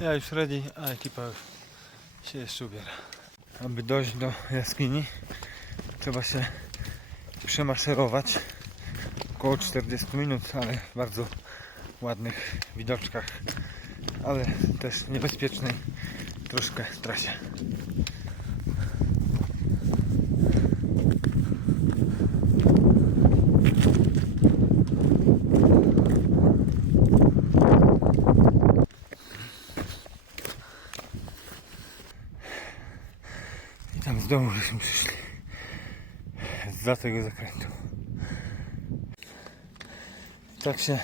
Ja już ready, a ekipa już się jeszcze ubiera. Aby dojść do jaskini, trzeba się przemaszerować około 40 minut, ale w bardzo ładnych widoczkach, ale też niebezpiecznej troszkę trasie. Tam z domu żeśmy przyszli. Za tego zakrętu. Tak się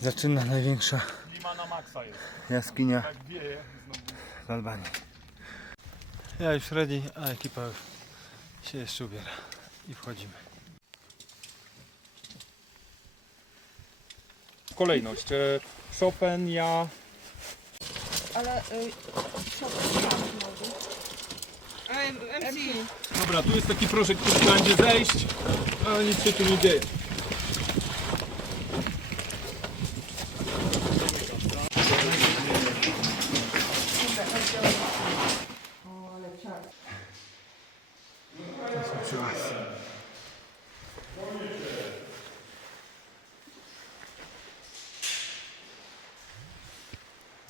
zaczyna największa Klima na maksa jest. jaskinia Jak wieje znowu. w Albanii. Ja już ready, a ekipa już się jeszcze ubiera. I wchodzimy. Kolejność. e, Chopin, ja... Ale y, MC. Dobra, tu jest taki proszek, który będzie zejść, a nic się tu nie dzieje.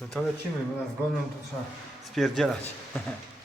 No to lecimy, bo nas gonią, to trzeba spierdzielać.